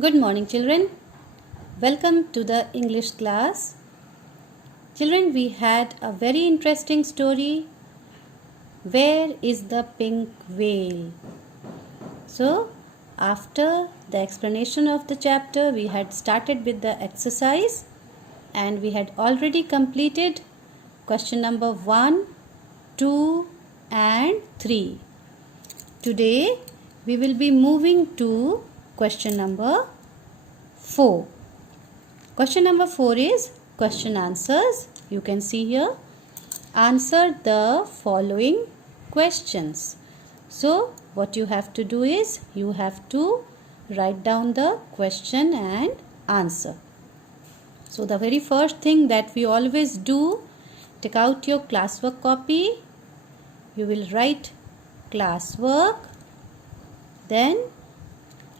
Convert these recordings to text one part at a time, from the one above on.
Good morning, children. Welcome to the English class. Children, we had a very interesting story. Where is the pink whale? So, after the explanation of the chapter, we had started with the exercise and we had already completed question number 1, 2 and 3. Today, we will be moving to question number 4. Question number 4 is question answers. You can see here. Answer the following questions. So, what you have to do is you have to write down the question and answer. So, the very first thing that we always do, take out your classwork copy. You will write classwork. Then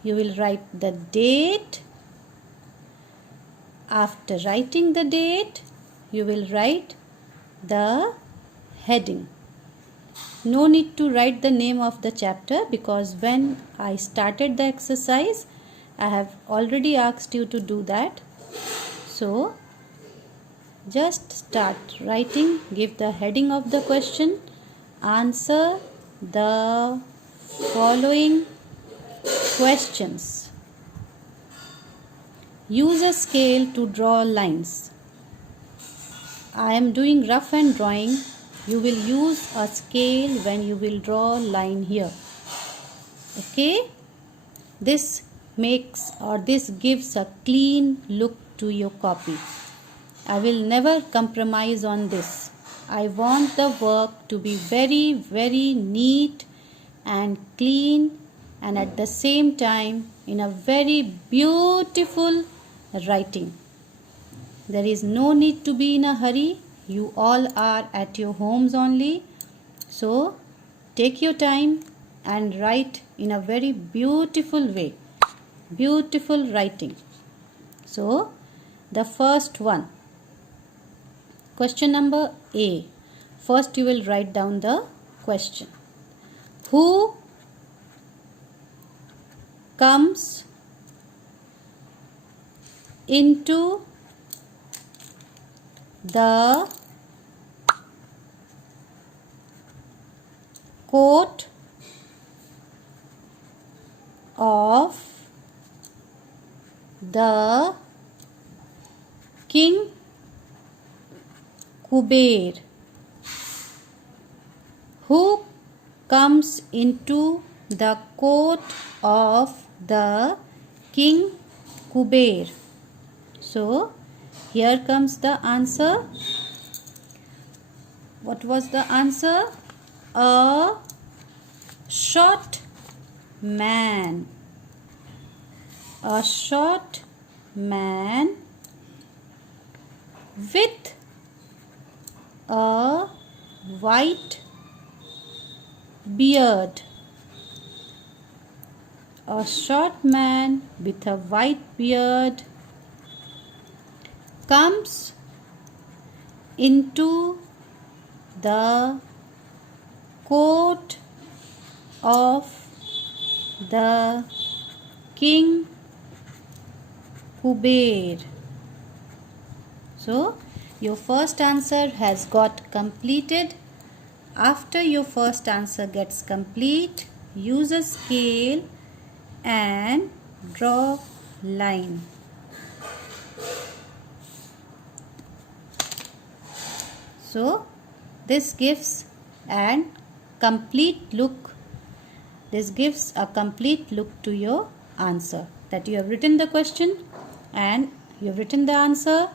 you will write the date. After writing the date, you will write the heading. No need to write the name of the chapter because when I started the exercise, I have already asked you to do that. So, just start writing, give the heading of the question, answer the following questions. Use a scale to draw lines. I am doing rough and drawing. You will use a scale when you will draw line here. Okay? This gives a clean look to your copy. I will never compromise on this. I want the work to be very, very neat and clean and at the same time in a very beautiful writing. There is no need to be in a hurry. You all are at your homes only. So, take your time and write in a very beautiful way. Beautiful writing. So, the first one. Question number A. First you will write down the question. Who comes into the court of the King Kuber? Who comes into the court of the King Kuber? So, here comes the answer. What was the answer? A short man. A short man with a white beard. A short man with a white beard comes into the court of the King Kuber. So, your first answer has got completed. After your first answer gets complete, use a scale and draw line. So, this gives a complete look. This gives a complete look to your answer. That you have written the question and you have written the answer.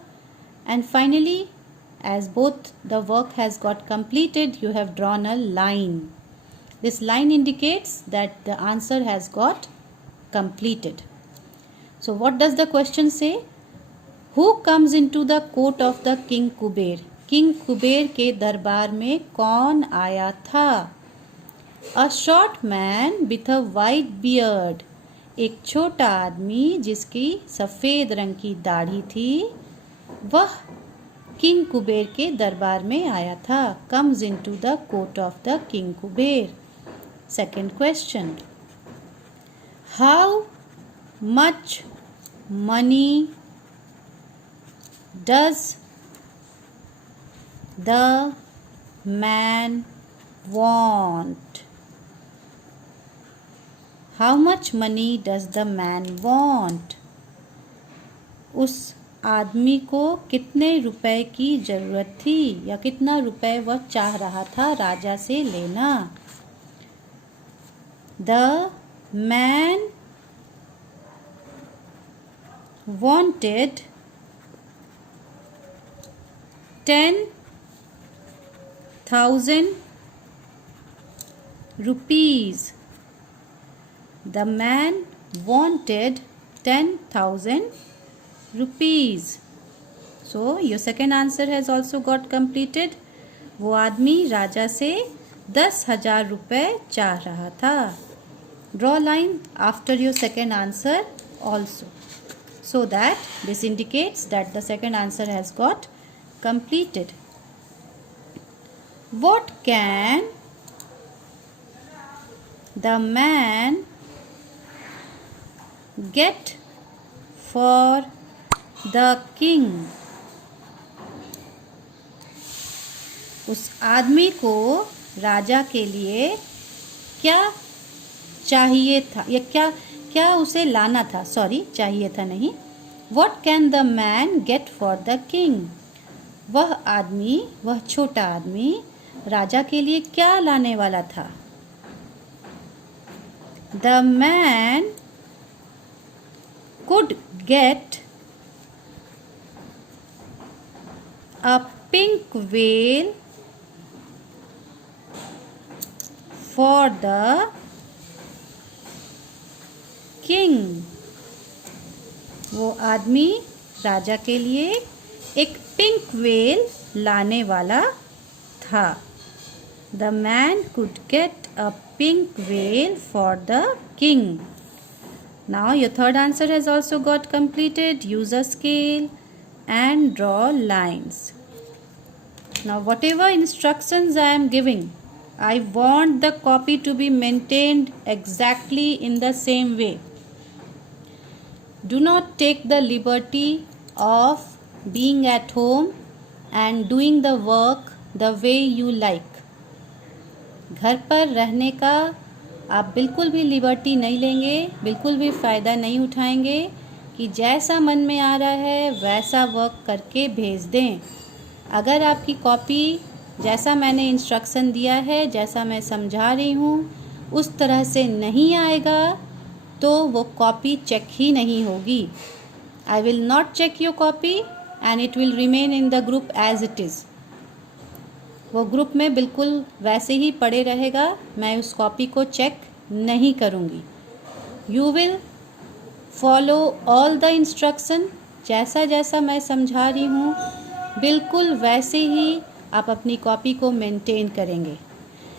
And finally, as both the work has got completed, you have drawn a line. This line indicates that the answer has got completed. So, what does the question say? Who comes into the court of the King Kuber? King Kuber के दरबार में कौन आया था? A short man with a white beard, एक छोटा आदमी जिसकी सफ़ेद रंग की दाढ़ी थी, वह किंग कुबेर के दरबार में आया था. Comes into the court of the king Kuber. Second question, how much money does the man want? How much money does the man want? उस आदमी को कितने रुपए की जरूरत थी या कितना रुपए वह चाह रहा था राजा से लेना? The man wanted 10,000 rupees. The man wanted 10,000 rupees. So your second answer has also got completed. वो आदमी राजा से 10,000 रुपए चाह रहा था. Draw line after your second answer also, so that this indicates that the second answer has got completed. What can the man get for the king? उस आदमी को राजा के लिए क्या चाहिए था या क्या उसे लाना था? सॉरी, चाहिए था नहीं. What can the man get for the king? वह आदमी, वह छोटा आदमी राजा के लिए क्या लाने वाला था? The man could get a pink whale for the king. वो आदमी राजा के लिए एक पिंक वेल लाने वाला था. The man could get a pink whale for the king. Now your third answer has also got completed. Use a scale and draw lines. Now whatever instructions I am giving, I want the copy to be maintained exactly in the same way. Do not take the liberty of being at home and doing the work the way you like. घर पर रहने का आप बिल्कुल भी liberty नहीं लेंगे, बिल्कुल भी फ़ायदा नहीं उठाएंगे कि जैसा मन में आ रहा है वैसा वर्क करके भेज दें. अगर आपकी कॉपी जैसा मैंने इंस्ट्रक्शन दिया है, जैसा मैं समझा रही हूँ, उस तरह से नहीं आएगा तो वो कॉपी चेक ही नहीं होगी. I will not check your copy and it will remain in the group as it is. वो ग्रुप में बिल्कुल वैसे ही पड़े रहेगा. मैं उस कॉपी को चेक नहीं करूँगी. You will follow all the instruction. जैसा जैसा मैं समझा रही हूँ बिल्कुल वैसे ही आप अपनी कॉपी को मेंटेन करेंगे.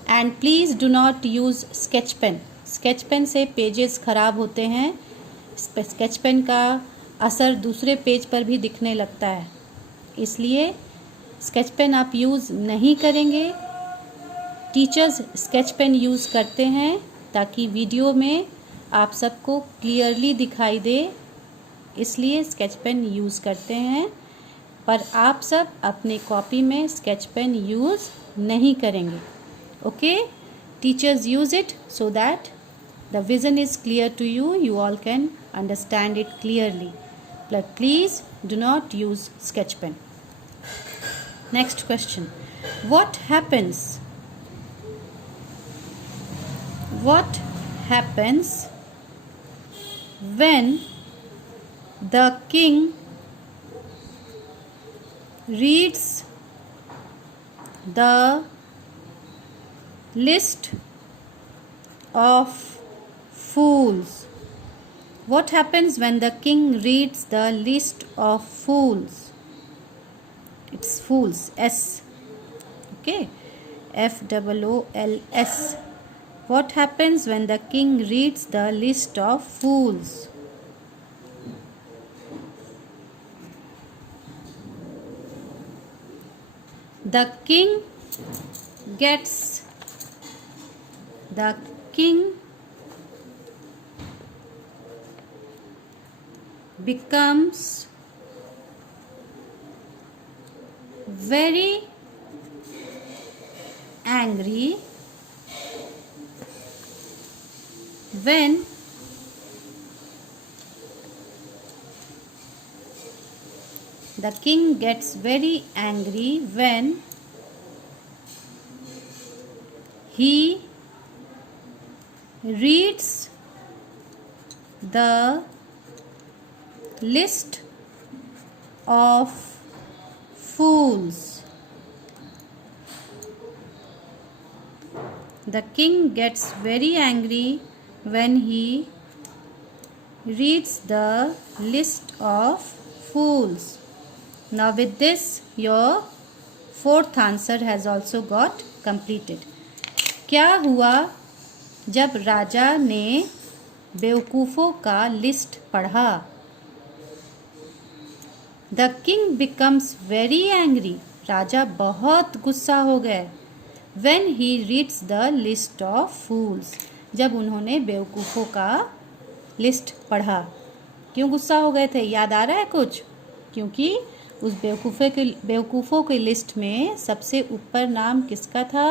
And please do not use sketch pen. Sketch pen pages पेजेस ख़राब होते हैं. स्केच पेन का असर दूसरे पेज पर भी दिखने लगता है, इसलिए स्केच पेन आप यूज़ नहीं करेंगे. टीचर्स स्केच पेन यूज़ करते हैं ताकि वीडियो में आप सबको क्लियरली दिखाई दे, इसलिए स्केच पेन यूज़ करते हैं. पर आप सब अपने कॉपी में स्केच पेन यूज़ नहीं करेंगे. Okay, teachers use it so that the vision is clear to you. You all can understand it clearly. But please do not use sketch pen. Next question. What happens when the king reads the list of fools? What happens when the king reads the list of fools? It's fools, S. Okay, FOOLS. What happens when the king reads the list of fools? The king gets becomes very angry when the king gets very angry when he reads the list of fools. The king gets very angry when he reads the list of fools. Now with this your fourth answer has also got completed. क्या हुआ जब राजा ने बेवकूफ़ों का list पढ़ा? The king becomes very angry. राजा बहुत गुस्सा हो गए. When he reads the list of fools. जब उन्होंने बेवकूफ़ों का लिस्ट पढ़ा. क्यों गुस्सा हो गए थे? याद आ रहा है कुछ? क्योंकि उस बेवकूफ़ों की लिस्ट में सबसे ऊपर नाम किसका था?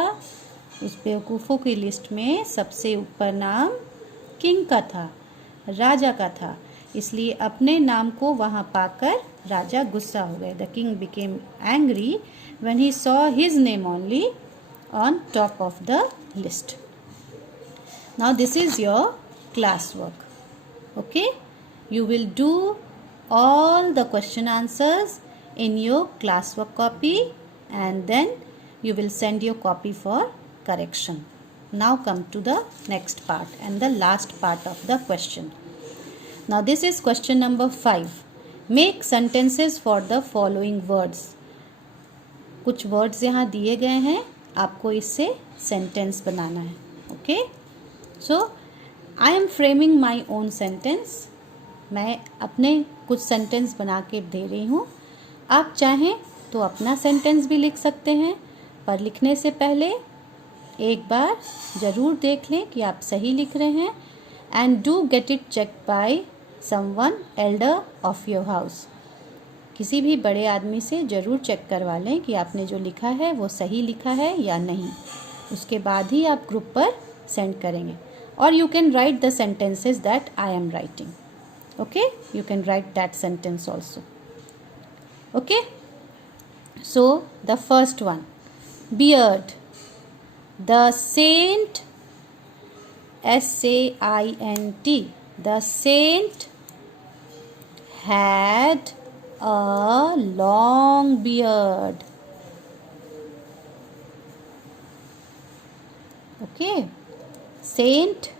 उस बेवकूफ़ों की लिस्ट में सबसे ऊपर नाम किंग का था, राजा का था. इसलिए अपने नाम को वहाँ पाकर राजा गुस्सा हो गए. The king became angry when he saw his name only on top of the list. Now this is your class work. Okay, you will do all the question answers in your classwork copy and then you will send your copy for correction. Now come to the next part and the last part of the question. Now this is question number 5. Make sentences for the following words. कुछ words यहाँ दिए गए हैं, आपको इससे sentence बनाना है. Okay? So I am framing my own sentence. मैं अपने कुछ सेंटेंस बना के दे रही हूँ. आप चाहें तो अपना सेंटेंस भी लिख सकते हैं, पर लिखने से पहले एक बार ज़रूर देख लें कि आप सही लिख रहे हैं. And do get it check by someone elder of your house. किसी भी बड़े आदमी से ज़रूर चेक करवा लें कि आपने जो लिखा है वो सही लिखा है या नहीं. उसके बाद ही आप ग्रुप पर सेंड करेंगे. और you can write the sentences that I am writing. Okay, you can write that sentence also. Okay, so the first one, beard. The saint, S-A-I-N-T, the saint had a long beard. Okay, saint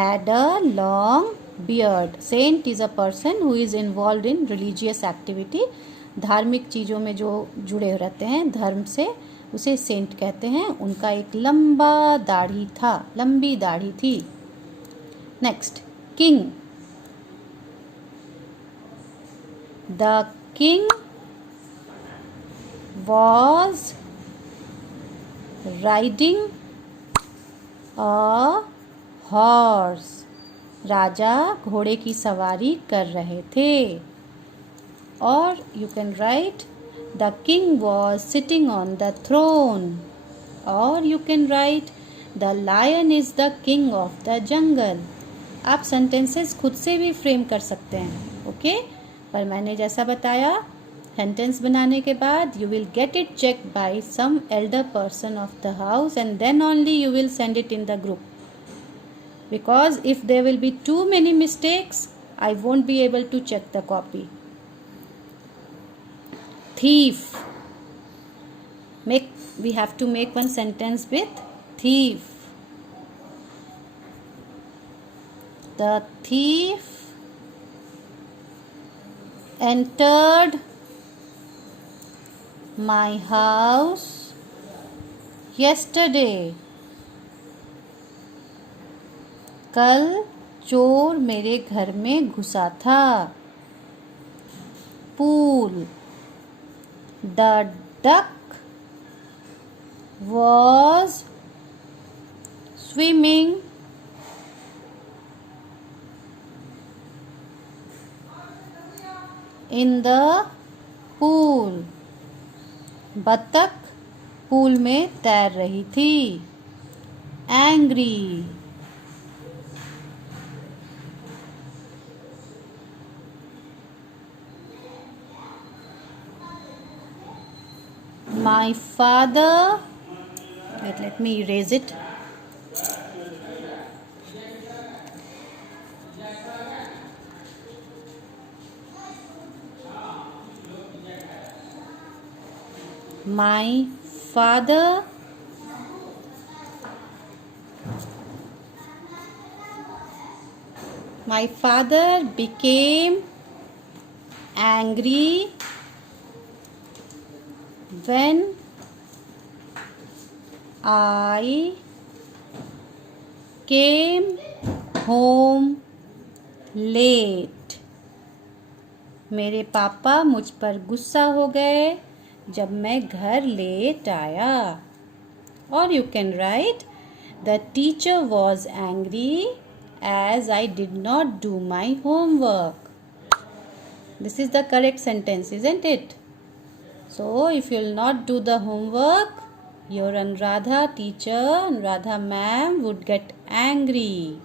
had a long beard. Saint is a person who is involved in religious activity. धार्मिक चीज़ों में जो जुड़े रहते हैं धर्म से, उसे सेंट कहते हैं. उनका एक लंबा दाढ़ी था, लंबी दाढ़ी थी. Next, king. The king was riding a horse. राजा घोड़े की सवारी कर रहे थे. और you can write the king was sitting on the throne. और you can write the lion is the king of the jungle. आप सेंटेंसेस खुद से भी फ्रेम कर सकते हैं. ओके, पर मैंने जैसा बताया, सेंटेंस बनाने के बाद you will get it check by some elder person of the house and then only you will send it in the group. Because if there will be too many mistakes, I won't be able to check the copy. Thief. We have to make one sentence with thief. The thief entered my house yesterday. कल चोर मेरे घर में घुसा था. Pool. The duck was swimming in the pool. बत्तख pool में तैर रही थी. Angry. My father, let me erase it. My father became angry when I came home late. मेरे पापा मुझ पर गुस्सा हो गए जब मैं घर लेट आया. और you can write, the teacher was angry as I did not do my homework. This is the correct sentence, isn't it? So if you will not do the homework, your Anuradha teacher, Anuradha ma'am would get angry.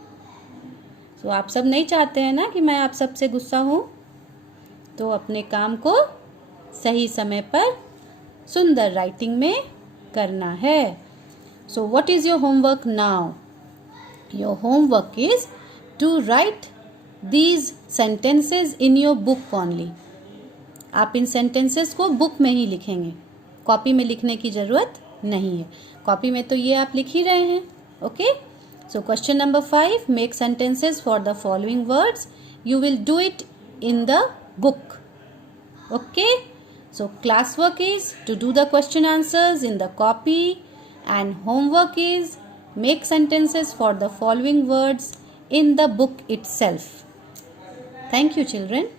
So आप सब नहीं चाहते हैं ना कि मैं आप सब से गुस्सा हूँ. तो अपने काम को सही समय पर सुंदर राइटिंग में करना है. So what is your homework now? Your homework is to write these sentences in your book only. आप इन सेंटेंसेस को बुक में ही लिखेंगे. कॉपी में लिखने की ज़रूरत नहीं है. कॉपी में तो ये आप लिख ही रहे हैं. Okay. So question number 5, make sentences for the following words. You will do it in the book. Okay. So class work is to do the question answers in the copy and homework is make sentences for the following words in the book itself. Thank you, children.